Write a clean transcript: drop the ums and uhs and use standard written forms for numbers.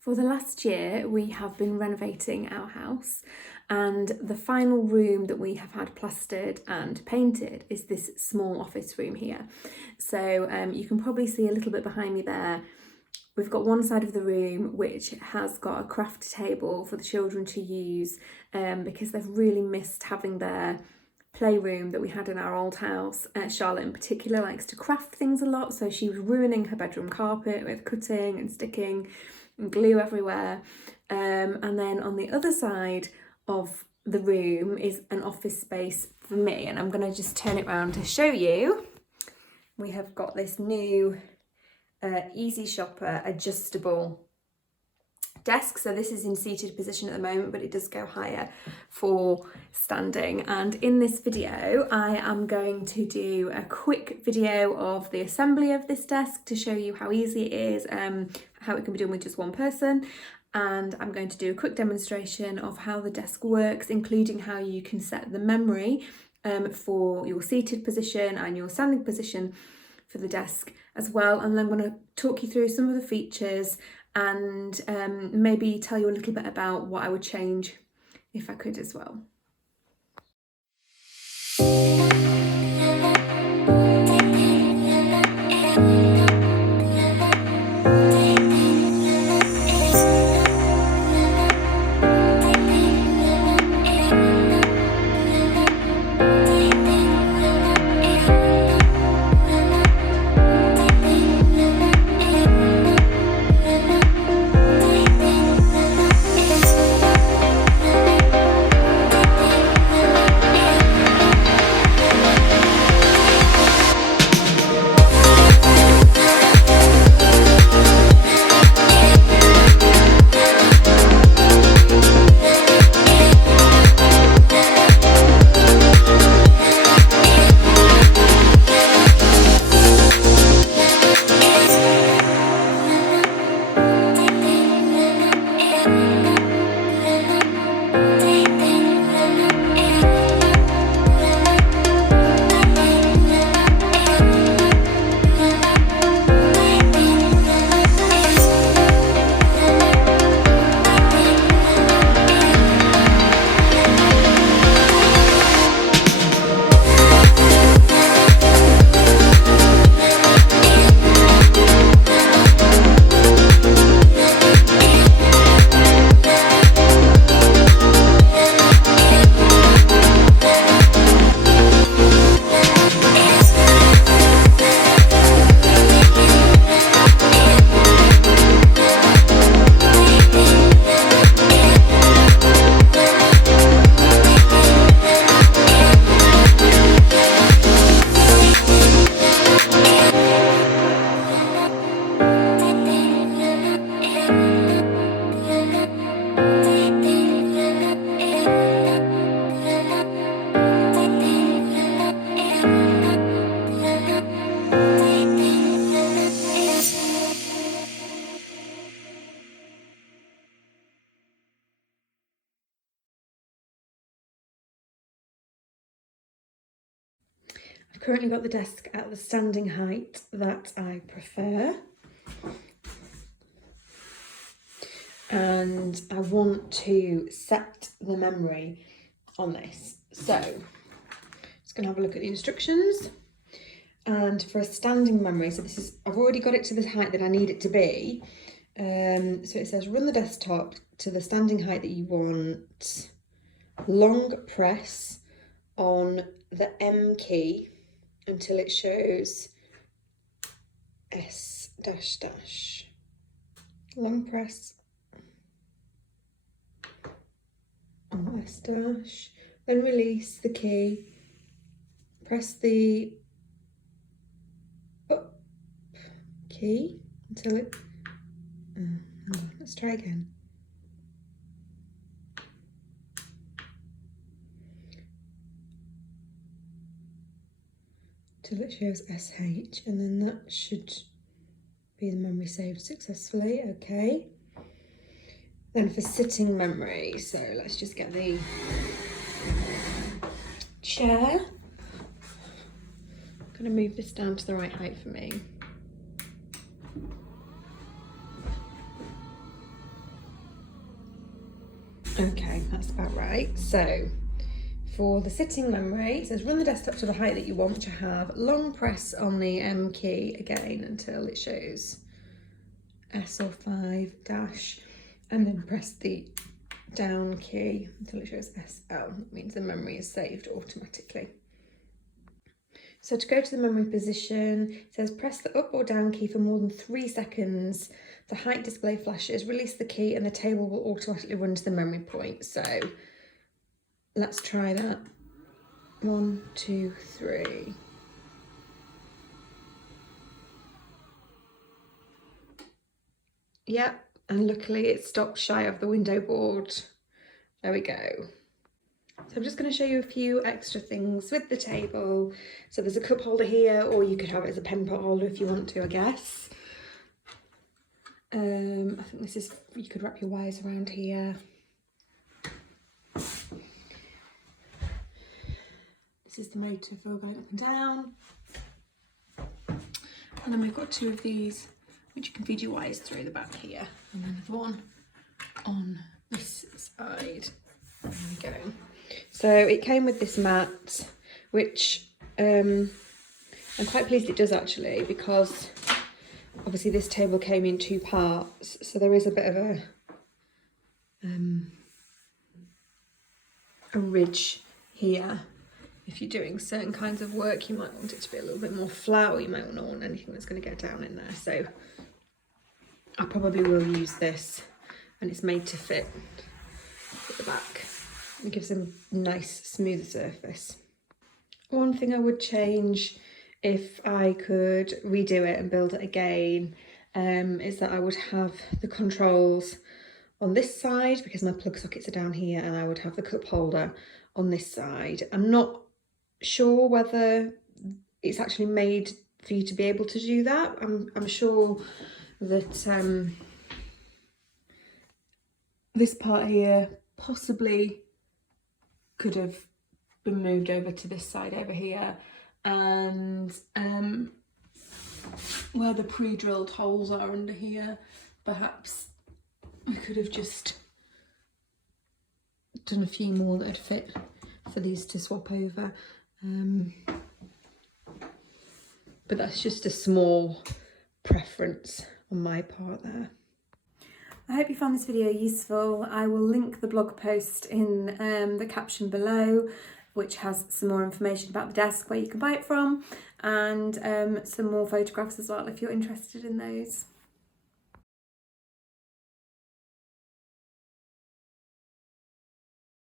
For the last year, we have been renovating our house, and the final room that we have had plastered and painted is this small office room here. So you can probably see a little bit behind me there. We've got one side of the room which has got a craft table for the children to use because they've really missed having their playroom that we had in our old house. Charlotte in particular likes to craft things a lot, so she was ruining her bedroom carpet with cutting and sticking and glue everywhere. And then on the other side of the room is an office space for me, and I'm going to just turn it around to show you. We have got this new Easy Shopper adjustable desk. So this is in seated position at the moment, but it does go higher for standing. And in this video, I am going to do a quick video of the assembly of this desk to show you how easy it is, how it can be done with just one person. And I'm going to do a quick demonstration of how the desk works, including how you can set the memory for your seated position and your standing position for the desk as well. And then I'm going to talk you through some of the features and maybe tell you a little bit about what I would change if I could as well. I've currently got the desk at the standing height that I prefer, and I want to set the memory on this. So just going to have a look at the instructions. And for a standing memory, so this is, I've already got it to the height that I need it to be. So it says run the desktop to the standing height that you want. Long press on the M key until it shows S dash dash. Long press on S dash, then release the key, press the up key until it, let's try again. Till it shows SH, and then that should be the memory saved successfully. Okay. Then for sitting memory, so let's just get the chair. I'm gonna move this down to the right height for me. Okay, that's about right. So for the sitting memory, it says run the desktop to the height that you want to have. Long press on the M key again until it shows S or 5 dash, and then press the down key until it shows SL. That means the memory is saved automatically. So to go to the memory position, it says press the up or down key for more than 3 seconds. The height display flashes, release the key and the table will automatically run to the memory point. So let's try that. 1, 2, 3. Yep, and luckily it stopped shy of the window board. There we go. So I'm just going to show you a few extra things with the table. So there's a cup holder here, or you could have it as a pen pot holder if you want to, I guess. I think this is, you could wrap your wires around here. This is the motor for going up and down. And then we've got 2 of these, which you can feed your wires through the back here. And then another one on this side. There we go. So it came with this mat, which I'm quite pleased it does actually, because obviously this table came in 2 parts, so there is a bit of a ridge here. If you're doing certain kinds of work, you might want it to be a little bit more flat, or you might not want anything that's going to get down in there. So I probably will use this, and it's made to fit at the back. It gives a nice smooth surface. One thing I would change if I could redo it and build it again is that I would have the controls on this side, because my plug sockets are down here, and I would have the cup holder on this side. I'm not sure whether it's actually made for you to be able to do that. I'm sure that this part here possibly could have been moved over to this side over here, and where the pre-drilled holes are under here, perhaps I could have just done a few more that'd fit for these to swap over, but that's just a small preference on my part there. I hope you found this video useful. I will link the blog post in the caption below, which has some more information about the desk, where you can buy it from, and some more photographs as well if you're interested in those.